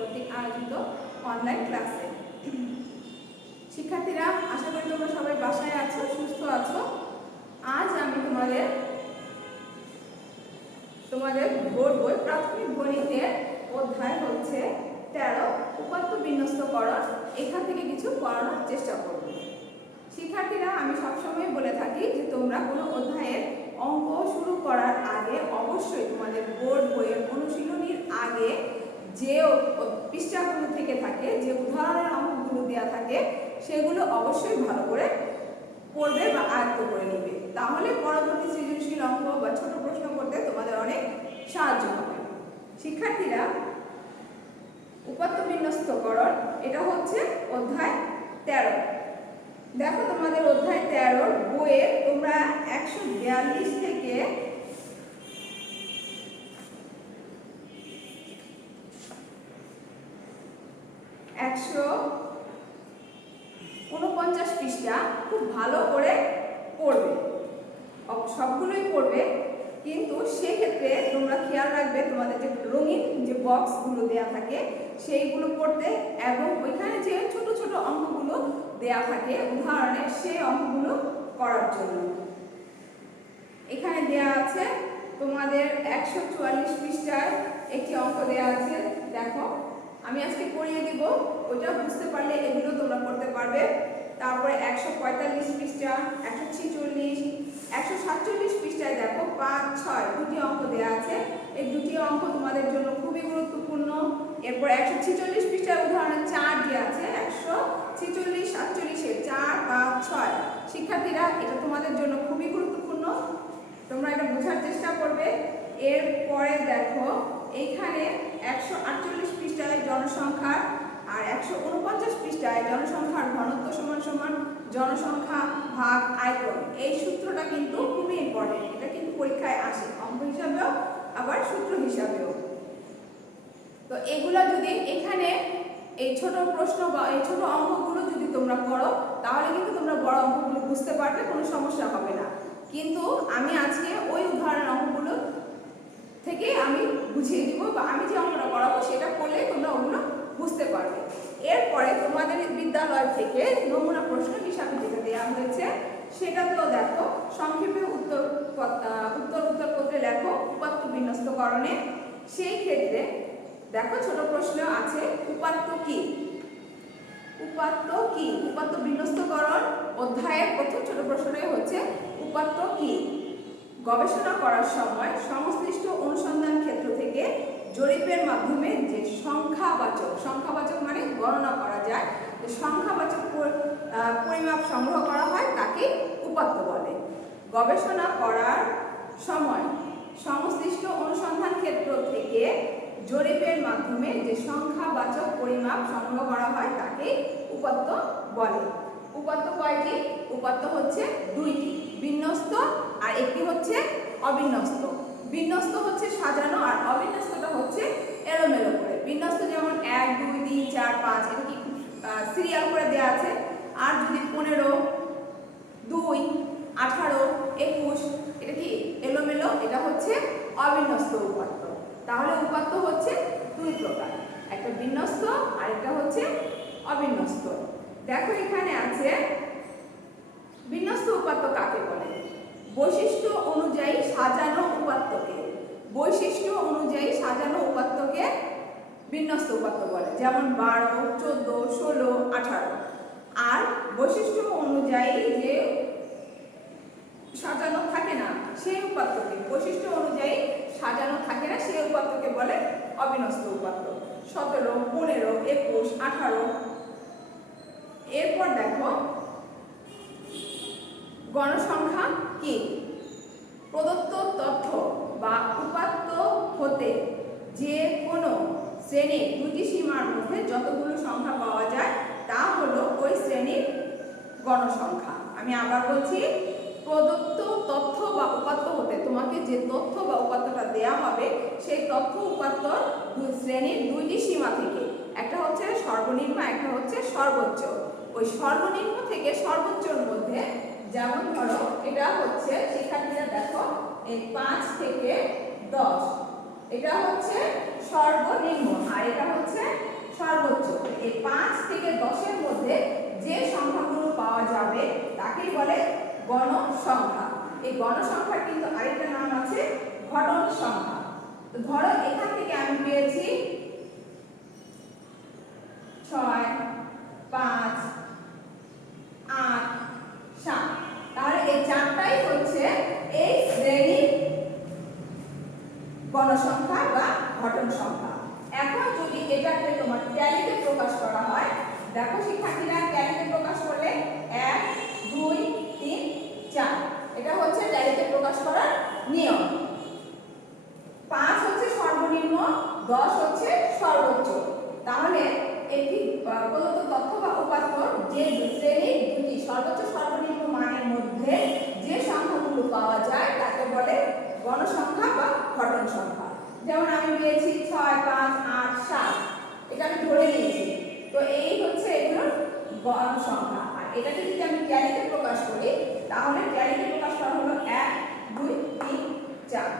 কর্তৃক আয়োজিত অনলাইন ক্লাসে। শিক্ষার্থীরা, আশা করি তোমরা সবাই বাসায় আছো, সুস্থ আছো। আজ আমি তোমাদের বোর্ড বই প্রাথমিক গণিতের অধ্যায় হচ্ছে 13 উপাত্ত বিন্যস্তকরণ, এখান থেকে কিছু পড়ানোর চেষ্টা করব। শিক্ষার্থীরা, আমি সবসময় বলে থাকি যে তোমরা কোনো অধ্যায়ের অঙ্ক শুরু করার আগে অবশ্যই তোমাদের বোর্ড বইয়ের অনুশীলনীর আগে যে পৃষ্ঠাগুলো থেকে থাকে, যে উদাহরণের অঙ্কগুলো দেওয়া থাকে, সেগুলো অবশ্যই ভালো করে পড়বে বা আয়ত্ত করে নেবে। তাহলে পরবর্তী সৃজনশীল অঙ্ক বা ছোট প্রশ্ন করতে তোমাদের অনেক সাহায্য হবে। শিক্ষার্থীরা, উপাত্ত বিন্যস্তকরণ এটা হচ্ছে অধ্যায় 13। দেখো, তোমাদের অধ্যায় 13 বইয়ে তোমরা 142 থেকে 149 পৃষ্ঠা খুব ভালো করে পড়বে, সবগুলোই পড়বে। কিন্তু সেক্ষেত্রে তোমরা খেয়াল রাখবে তোমাদের যে রঙিন যে বক্সগুলো দেওয়া থাকে সেইগুলো পড়তে, এবং ওইখানে যে ছোট ছোট অঙ্কগুলো দেওয়া থাকে উদাহরণে, সেই অঙ্কগুলো করার জন্য। এখানে দেওয়া আছে তোমাদের 144 পৃষ্ঠায় একটি অঙ্ক দেওয়া আছে। দেখো, আমি আজকে পড়িয়ে দিব, ওইটা বুঝতে পারলে এগুলো তোমরা করতে পারবে। তারপরে 145 পৃষ্ঠা, 146, 147 পৃষ্ঠায় দেখো 5, 6 দুটি অঙ্ক দেওয়া আছে। এই দুটি অঙ্ক তোমাদের জন্য খুবই গুরুত্বপূর্ণ। এরপর 146 পৃষ্ঠায় উদাহরণে 4 দেওয়া আছে, 146, 47 4, 5, 6। শিক্ষার্থীরা, এটা তোমাদের জন্য খুবই গুরুত্বপূর্ণ, তোমরা এটা বোঝার চেষ্টা করবে। এরপরে দেখো এইখানে 148 পৃষ্ঠায় জনসংখ্যা, আর 149 পৃষ্ঠায় জনসংখ্যার ঘনত্ব সমান সমান জনসংখ্যা ভাগ আয়তন। এই সূত্রটা কিন্তু খুবই ইম্পর্টেন্ট, এটা কিন্তু পরীক্ষায় আসে অঙ্ক হিসাবেও আবার সূত্র হিসাবেও। তো এগুলা যদি এখানে এই ছোট প্রশ্ন বা এই ছোট অঙ্কগুলো যদি তোমরা করো, তাহলে কিন্তু তোমরা বড় অঙ্কগুলো বুঝতে পারবে, কোনো সমস্যা হবে না। কিন্তু আমি আজকে ওই উদাহরণ অঙ্কগুলো থেকে আমি বুঝিয়ে দিব, বা আমি যে অঙ্কটা করাবো সেটা করলে তোমরা ওগুলো বুঝতে পারবে। এরপরে তোমাদের বিদ্যালয় থেকে নমুনা প্রশ্ন হিসাবে যেটা দেওয়া হয়েছে সেটাতেও দেখো সংক্ষেপে উত্তরপত্রে লেখো উপাত্ত বিন্যস্তকরণে। সেই ক্ষেত্রে দেখো ছোট প্রশ্ন আছে, উপাত্ত কি? উপাত্ত কি? উপাত্ত বিন্যস্তকরণ অধ্যায়ের প্রথম ছোট প্রশ্নটাই হচ্ছে উপাত্ত কি? গবেষণা করার সময় সংশ্লিষ্ট অনুসন্ধান ক্ষেত্র থেকে জরিপের মাধ্যমে যে সংখ্যাবাচক মানে গণনা করা যায়, যে সংখ্যাবাচক পরিমাপ সংগ্রহ করা হয় তাকে উপাত্ত বলে। গবেষণা করার সময় সংশ্লিষ্ট অনুসন্ধান ক্ষেত্র থেকে জরিপের মাধ্যমে যে সংখ্যাবাচক পরিমাপ সংগ্রহ করা হয় তাকে উপাত্ত বলে। উপাত্ত কয়টি? উপাত্ত হচ্ছে দুইটি, বিন্যস্ত আর একটি হচ্ছে অবিন্যস্ত। বিন্যস্ত হচ্ছে সাজানো, আর অবিন্যস্তটা হচ্ছে এলোমেলো করে। বিন্যস্ত যেমন 1, 2, 3, 4, 5 এটা কি সিরিয়াল করে দেওয়া আছে। আর যদি 15, 2, 18, 21 এটা কি এলোমেলো, এটা হচ্ছে অবিন্যস্ত উপাত্ত। তাহলে উপাত্ত হচ্ছে দুই প্রকার, একটা বিন্যস্ত আর একটা হচ্ছে অবিন্যস্ত। দেখো এখানে আছে বিন্যস্ত উপাত্ত কাকে বলে? বৈশিষ্ট্য অনুযায়ী সাজানো উপাত্তকে, বৈশিষ্ট্য অনুযায়ী সাজানো উপাত্তকে বিন্যস্ত উপাত্ত বলে। যেমন 12, 14, 16, 18। আর বৈশিষ্ট্য অনুযায়ী যে সাজানো থাকে না সেই উপাত্তকে, বৈশিষ্ট্য অনুযায়ী সাজানো থাকে না সেই উপাত্তকে বলে অবিন্যস্ত উপাত্ত। 17, 15, 21, 18। এরপর দেখো গণসংখ্যা কি? প্রদত্ত তথ্য বা উপাত্ত হতে যে কোনো শ্রেণীর দুটি সীমার মধ্যে যতগুলো সংখ্যা পাওয়া যায় তা হলো ওই শ্রেণীর গণসংখ্যা। আমি আবার বলছি, প্রদত্ত তথ্য বা উপাত্ত হতে তোমাকে যে তথ্য বা উপাত্তটা দেয়া হবে সেই তথ্য উপাত্তর শ্রেণীর দুইটি সীমা থেকে, একটা হচ্ছে সর্বনিম্ন, একটা হচ্ছে সর্বোচ্চ। ওই সর্বনিম্ন থেকে সর্বোচ্চর মধ্যে, যেমন ধরো এটা হচ্ছে, শিক্ষার্থীরা দেখো এই 5 থেকে 10 এটা হচ্ছে সর্বনিম্ন, আর এটা হচ্ছে সর্বোচ্চ। এই 5 থেকে 10 এর মধ্যে যে সংখ্যাগুলো পাওয়া যাবে তাকেই বলে গণসংখ্যা। এই গণসংখ্যার কিন্তু আরেকটা নাম আছে ঘটন সংখ্যা। তো ধরো এখান থেকে আমি পেয়েছি 6, 5, 8, 7। তাহলে এই চারটাই হচ্ছে এই শ্রেণীর গণসংখ্যা বা ঘটন সংখ্যা। এখন যদি এটাকে তোমার ট্যালিতে প্রকাশ করা হয়, দেখো শিক্ষার্থীরা ট্যালিতে প্রকাশ করলে 1, 2, 3, 4, এটা হচ্ছে ট্যালিতে প্রকাশ করার নিয়ম। 5 হচ্ছে সর্বনিম্ন, 10 হচ্ছে সর্বোচ্চ। তাহলে একটি প্রদত্ত তথ্য বা উপাত্ত যে শ্রেণীর দুটি সর্বোচ্চ সর্বনিম্ন মানের মধ্যে যে সংখ্যাগুলো পাওয়া যায় তাকে বলে গণসংখ্যা বা ঘটন সংখ্যা। যেমন আমি পেয়েছি 6, 5, 8, 7, এটা আমি ধরে নিয়েছি। তো এই হচ্ছে এগুলোর গণসংখ্যা। আর এটাকে যদি আমি ট্যালিতে প্রকাশ করি তাহলে ট্যালিতে প্রকাশ করা হলো 1, 2, 3, 4।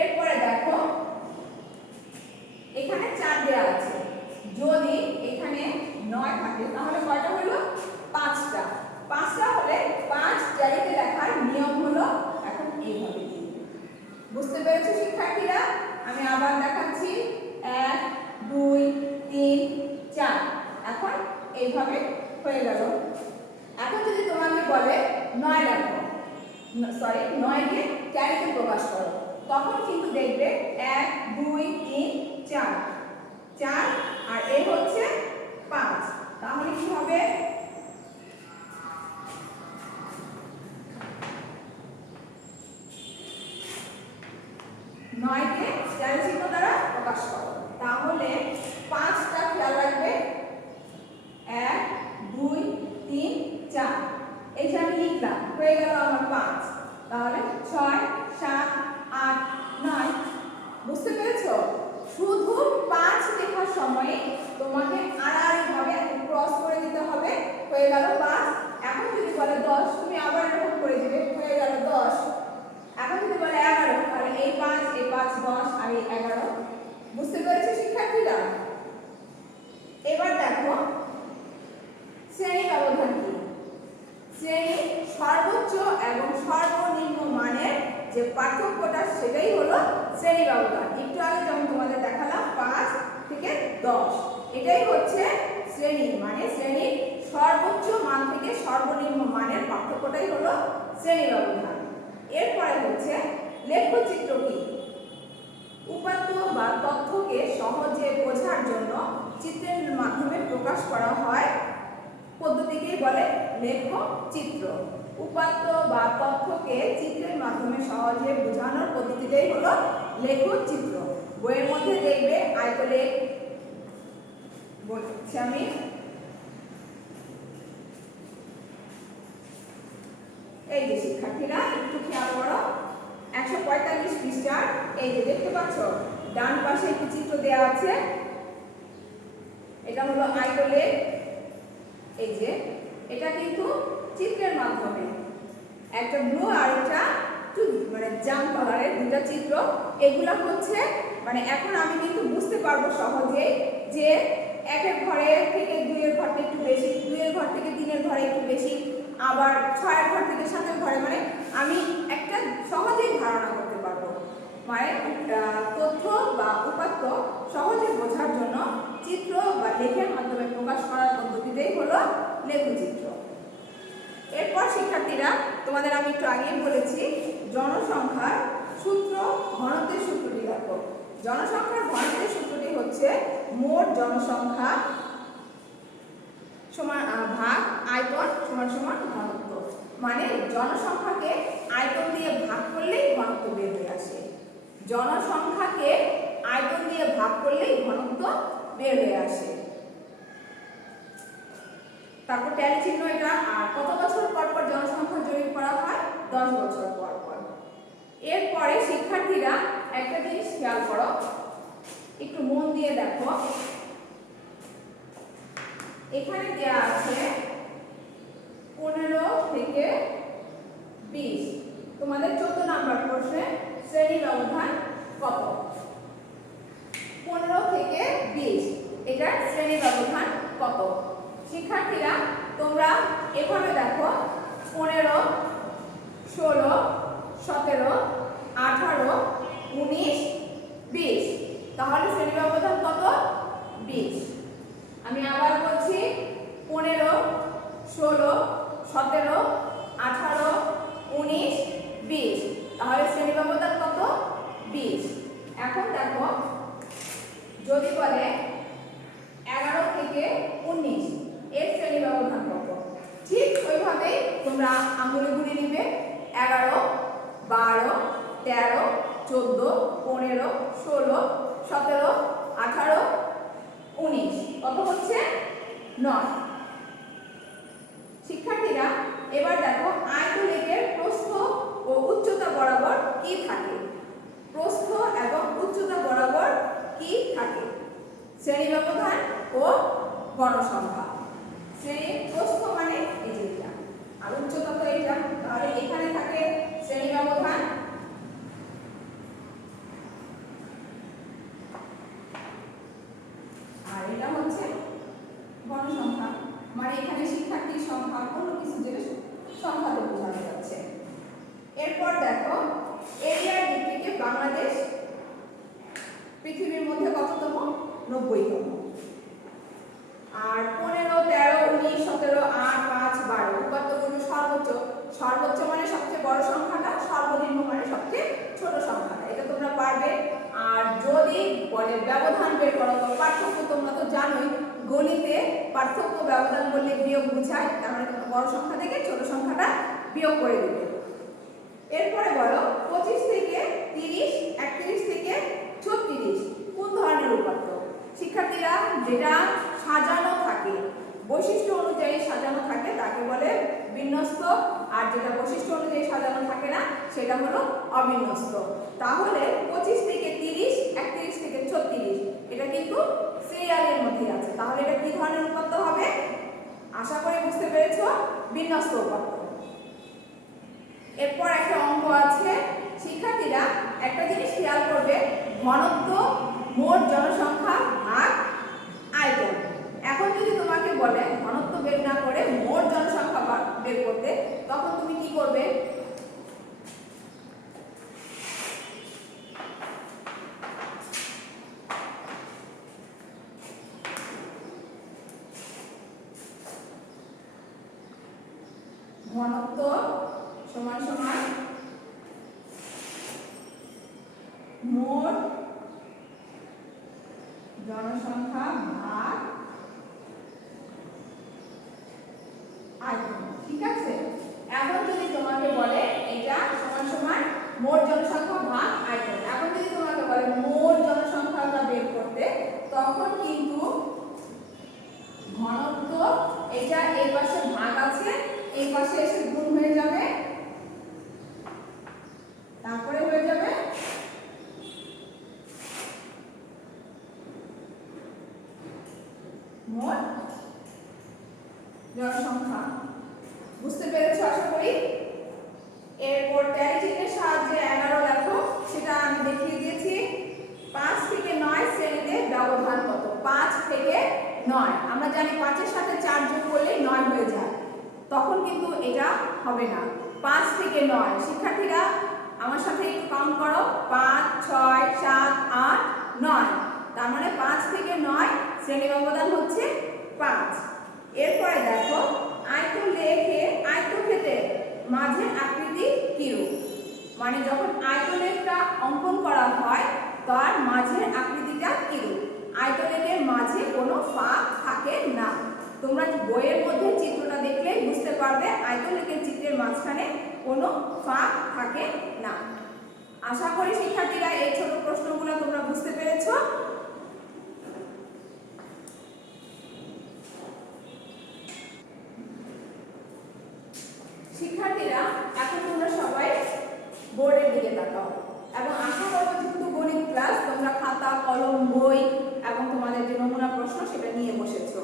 এরপরে দেখো এখানে 4 দেওয়া আছে। যদি এখানে 9 থাকে তাহলে কয়টা হলো? 5টা। 5টা হলে 5 ট্যালিতে লেখার নিয়ম হলো এখন এইভাবে দিই। বুঝতে পেরেছো শিক্ষার্থীরা? আমি আবার দেখাচ্ছি 1, 2, 3, 4। এখন এইভাবে হয়ে গেল। এখন যদি তোমাকে বলে 9 লেখো, সরি 9 কে ট্যালিতে প্রকাশ করো, তখন কিন্তু দেখবে 1, 2, 3, 4, 4 আর এই হচ্ছে 5। তাহলে কি হবে? 9 কে ট্যালি চিহ্ন দ্বারা প্রকাশ করো। তাহলে 5টা খেয়াল রাখবে, 1, 2, 3, 4। এই যে আমি লিখলাম হয়ে গেল আমার 5। তাহলে 6, 7, 8, 9। বুঝতে পেরেছো? শুধু 5 লেখার সময় তোমাকে আড়াআড়িভাবে ক্রস করে দিতে হবে, হয়ে গেল 5। এখন যদি বলে 10 তুমি আবার এরকম করে দিবে, হয়ে গেল 10। এখন যদি বলে 11 তাহলে এই 5, এই 5, 10 আর এই 11। বুঝতে পেরেছো শিক্ষার্থীরা? এবার দেখো শ্রেণী ব্যবধান কি? শ্রেণী সর্বোচ্চ এবং সর্বনিম্ন মানের যে পার্থক্যটা সেটাই হলো শ্রেণী ব্যবধান। একটু আগে যেমন তোমাদের দেখালাম 5 থেকে 10, এটাই হচ্ছে শ্রেণী, মানে শ্রেণীর সর্বোচ্চ মান থেকে সর্বনিম্ন মানের পার্থক্যটাই হলো শ্রেণী ব্যবধান। এরপরে হচ্ছে লেখচিত্র কি? উপাত্ত বা তথ্যকে সহজে বোঝার জন্য চিত্রের মাধ্যমে প্রকাশ করা হয় পদ্ধতিকেই বলে লেখচিত্র। উপাত্ত বা তথ্যকে চিত্রের মাধ্যমে সহজে বোঝানোর পদ্ধতিটাই হলো লেখচিত্র। বইয়ের মধ্যে দেখবে আয়তলেখ বলছি আমি, এই যে শিক্ষার্থীরা একটু খেয়াল করো 145 পৃষ্ঠার এই যে দেখতে পাচ্ছ ডান পাশে একটি চিত্র দেওয়া আছে, এটা হলো আয়তলেখ। এই যে এটা কিন্তু চিত্রের মাধ্যমে, একটা ব্লু আর একটা মানে জাম কালারের দুটো চিত্র। এগুলা হচ্ছে মানে এখন আমি কিন্তু বুঝতে পারবো সহজে যে 1-এর ঘরে থেকে 2-এর ঘরটা একটু বেশি, 2-এর ঘর থেকে 3-এর ঘরে একটু বেশি, আবার 6-এর ঘর থেকে 7-এর ঘরে, মানে আমি একটা সহজেই ধারণা করতে পারবো। মানে তথ্য বা উপাত্ত সহজে বোঝার জন্য চিত্র বা লেখের মাধ্যমে প্রকাশ করার পদ্ধতিটাই হলো লেখচিত্র। এরপর শিক্ষার্থীরা তোমাদের আমি একটু আগেই বলেছি জনসংখ্যার সূত্র, ঘনত্বের সূত্রটি দেখো। জনসংখ্যার ঘনত্বের সূত্রটি হচ্ছে মোট জনসংখ্যা সমান ভাগ আয়তন সমান সমান ঘনত্ব। মানে জনসংখ্যাকে আয়তন দিয়ে ভাগ করলেই ঘনত্ব বের হয়ে আসে। জনসংখ্যাকে আয়তন দিয়ে ভাগ করলেই ঘনত্ব বের হয়ে আসে। তারপর ট্যালি চিহ্ন এটা। আর কত বছর পর পর জনসংখ্যা জরিপ করা হয়? 10 বছর পর পর। এরপরে শিক্ষার্থীরা একটা জিনিস খেয়াল করো, একটু মন দিয়ে দেখো, এখানে দেয়া আছে 15 থেকে 20। তোমাদের 14 নাম্বার প্রশ্নে শ্রেণী ব্যবধান কত? 15 15 থেকে 20 এটার শ্রেণী ব্যবধান কত? শিক্ষার্থীরা তোমরা এভাবে দেখো 15, 16, 17, 18, 19, 20 তাহলে শ্রেণী ব্যবধান কত? 20। আমি আবার বলছি 15, 16, 17, 18, 19, 20 তাহলে শ্রেণী ব্যবধান কত? 20। এখন দেখো যদি বলে 11 থেকে 19 এর শ্রেণী ব্যবধান কত? ঠিক ওইভাবে তোমরা আঙুলে গুনে নিবে 11, 12, 13, 14, 15, 16, 17, 18, 19 কত হচ্ছে? 9। শিক্ষার্থীরা এবার দেখো আয়তলেখের প্রস্থ ও উচ্চতা বরাবর কি থাকে? প্রস্থ এবং উচ্চতা বরাবর কি থাকে? শ্রেণী ব্যবধান ও গণসংখ্যা। শ্রেণীর প্রস্থ মানে এই যে এটা, আর উচ্চতা তো এটা, তাহলে এখানে থাকে শ্রেণী ব্যবধান আর এটা হচ্ছে গণসংখ্যা, মানে এখানে শিক্ষার্থীর সংখ্যা কোনো কিছু যেটা সংখ্যাতে বোঝানো যাচ্ছে। এরপর দেখো এরিয়ার দিক থেকে বাংলাদেশ পৃথিবীর মধ্যে কততম? 90তম। আর 15, 13, 19, 17, 8, 5, 12 উপাত্তগুলো সর্বোচ্চ, সর্বোচ্চ মানে সবচেয়ে বড় সংখ্যাটা, সর্বনিম্ন মানে সবচেয়ে ছোট সংখ্যাটা, এটা তোমরা পারবে। আর যদি বলে ব্যবধান বের করো, পার্থক্য তোমরা তো জানোই, গণিতে পার্থক্য ব্যবধান বললে বিয়োগ বোঝায়, তার মানে তোমরা বড় সংখ্যা থেকে ছোট সংখ্যাটা বিয়োগ করে দিবে। এরপরে বলো 25 থেকে 30, 31 থেকে 36 কোন ধরনের উপাত্ত? শিক্ষার্থীরা যেটা সাজানো থাকে, বৈশিষ্ট্য অনুযায়ী সাজানো থাকে তাকে বলে বিন্যস্ত, আর যেটা বৈশিষ্ট্য অনুযায়ী সাজানো থাকে না সেটা হলো অবিন্যস্ত। তাহলে 25 থেকে 30, 31 থেকে 36 এটা কিন্তু সিরিয়ালের মধ্যে আছে, তাহলে এটা কি ধরনের উপাত্ত হবে? আশা করি বুঝতে পেরেছো, বিন্যস্ত উপাত্ত। এরপর একটা অঙ্ক আছে, শিক্ষার্থীরা একটা জিনিস খেয়াল করবে, ঘনত্ব মোট জনসংখ্যা ভাগ আয়তন। এখন যদি তোমাকে বলে ঘনত্ব বের না করে মোট জনসংখ্যা বের করতে, তখন তুমি কি করবে? ঘনত্ব সমান সমান মোট জনসংখ্যা ভাগ আয়তন, ঠিক আছে? এখন যদি তোমাকে বলে এটা সমান সমান মোট জনসংখ্যা ভাগ আয়তন, এখন যদি তোমাকে বলে মোট জনসংখ্যাটা বের করতে, তখন কিন্তু ঘনত্ব এটা এই পাশে ভাগ আছে, এই পাশে এসে গুণ হয়ে যাবে, তারপরে হয়ে যাবে মোট জনসংখ্যা। বুঝতে পেরেছো আশা করি। এরপর ট্যালি চিহ্নের সাহায্যে 11 লেখো, সেটা আমি দেখিয়ে দিয়েছি। 5 থেকে 9 শ্রেণীতে ব্যবধান কত? 5 থেকে 9, আমরা জানি 5 এর সাথে 4 যোগ করলে 9 হয়ে যায়, তখন কিন্তু এটা হবে না। 5 থেকে 9, শিক্ষার্থীরা আমার সাথে একটু কাউন্ট করো, 5, 6, 7, 8, 9, তার মানে 5 থেকে 9 শ্রেণী ব্যবধান হচ্ছে 5। এরপরে দেখো আয়তলেখে আয়তক্ষেত্রের মাঝে আকৃতি কিরূপ, মানে যখন আয়তলেখটা অঙ্কন করা হয় তার মাঝের আকৃতিটা কিরূপ? আয়তলেখের মাঝে কোনো ফাঁক থাকে না। তোমরা বইয়ের মধ্যে চিত্রটা দেখলে বুঝতে পারবে আয়তলেখের চিত্রের মাঝখানে কোনো ফাঁক থাকে না। আশা করি শিক্ষার্থীরা এই ছোট প্রশ্নগুলো তোমরা বুঝতে পেরেছো। শিক্ষার্থীরা এখন তোমরা সবাই বোর্ডের দিকে তাকাও এবং আশা করব যেহেতু গণিত ক্লাস, তোমরা খাতা কলম বই এবং তোমাদের যে নমুনা প্রশ্ন সেটা নিয়ে বসেছো।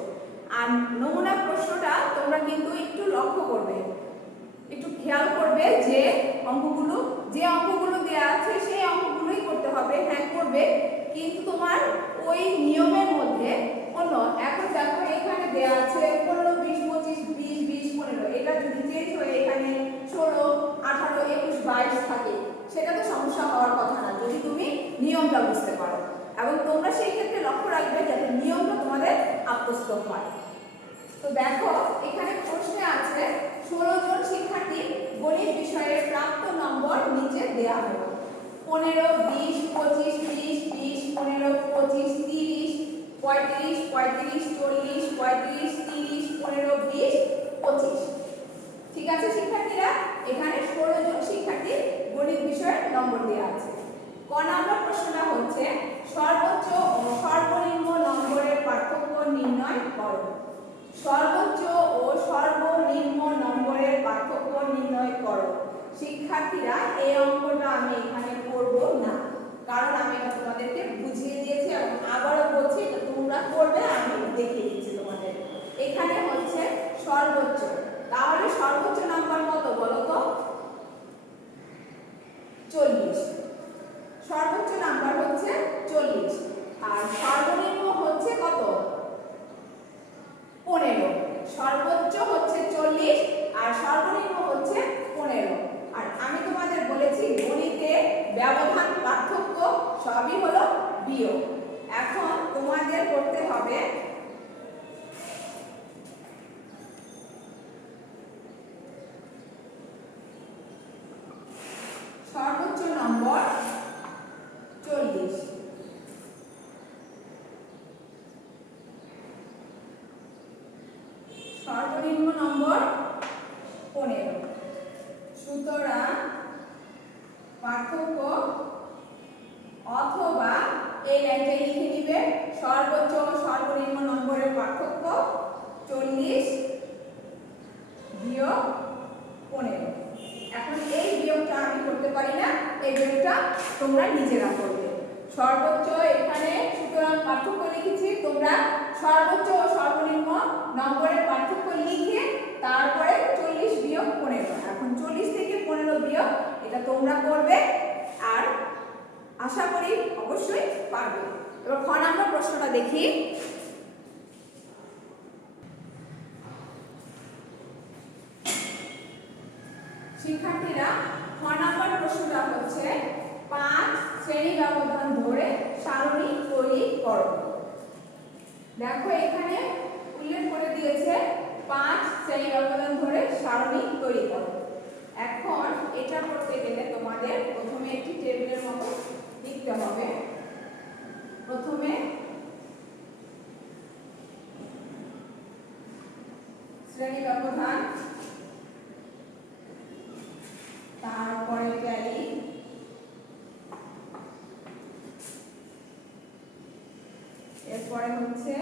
আর নমুনা প্রশ্নটা তোমরা কিন্তু একটু লক্ষ্য করবে, একটু খেয়াল করবে যে অঙ্কগুলো দেওয়া আছে সেই অঙ্কগুলোই করতে হবে। হ্যাঁ করবে, কিন্তু তোমার ওই নিয়মের মধ্যে অন্য। এখন দেখো এখানে দেয়া আছে 15 20 25 20 20 15, এটা যদি চেঞ্জ হয়ে এখানে 16 18 21 22 থাকে সেটা তো সমস্যা হওয়ার কথা না, যদি তুমি নিয়মটা বুঝতে পারো। এবং তোমরা সেই ক্ষেত্রে লক্ষ্য রাখবে যাতে নিয়মটা তোমাদের আত্মস্থ হয়। তো দেখো এখানে প্রশ্নে আছে 16 জন শিক্ষার্থী গণিত বিষয়ের প্রাপ্ত নম্বর নিচে দেয়া হলো। 15 20 25 20 20 15 25 30 35 35 40 35 30 15 20 25। ঠিক আছে শিক্ষার্থীরা, এখানে 16 জন শিক্ষার্থী গণিত বিষয়ের নম্বর দেওয়া আছে। ক নম্বর প্রশ্নটা হচ্ছে সর্বোচ্চ ও সর্বনিম্ন নম্বরের পার্থক্য নির্ণয় করো। সর্বোচ্চ ও সর্বনিম্ন নম্বরের পার্থক্য নির্ণয় করো। শিক্ষার্থীরা এই অঙ্কটা আমি এখানে করব না, কারণ আমি এটা তোমাদেরকে বুঝিয়ে দিয়েছি এবং আবারও বলছি তোমরা করবে, আমি দেখিয়ে দিচ্ছি তোমাদের। এখানে হচ্ছে সর্বোচ্চ, তাহলে সর্বোচ্চ নাম্বার কত বলো তো? 40। সর্বোচ্চ নাম্বার হচ্ছে 40 আর সর্বনিম্ন হচ্ছে কত? 15। সর্বোচ্চ হচ্ছে 40 আর সর্বনিম্ন হচ্ছে 15। আর আমি তোমাদের বলেছি গণিতে ব্যবধান পার্থক্য সবই হলো বিয়োগ। এখন তোমাদের করতে হবে সর্বোচ্চ নম্বর 40, সর্বনিম্ন নম্বর 15। সুতরাং পার্থক্য অথবা এই লাইনটা লিখে দিবে সর্বোচ্চ ও সর্বনিম্ন নম্বরের পার্থক্য 40 বিয়োগ 15। এখন এই বিয়োগটা আমি করতে পারি না, এই বিয়োগটা তোমরা নিজেরা করবে। সর্বোচ্চ এখানে সুতরাং পার্থক্য লিখেছি, তোমরা সর্বোচ্চ ও সর্বনিম্ন নম্বরের পার্থক্য লিখে তারপরে 40 বিয়োগ 15। এখন 40 থেকে 15 বিয়োগ এটা তোমরা করবে আর আশা করি অবশ্যই পারবে। এবার খ নম্বর প্রশ্নটা দেখি। শিক্ষার্থীরা খ নম্বর প্রশ্নটা হচ্ছে 5 শ্রেণী ব্যবধান ধরে সারণী তৈরি করো। দেখো এখানে উল্লেখ করে দিয়েছে 5 শ্রেণী ব্যবধান ধরে সারণী তৈরি করো। এখন এটা করতে গেলে তোমাদের প্রথমে একটি টেবিলের মতো লিখতে হবে। প্রথমে শ্রেণী ব্যবধান, তারপরে ট্যালি, এরপরে হচ্ছে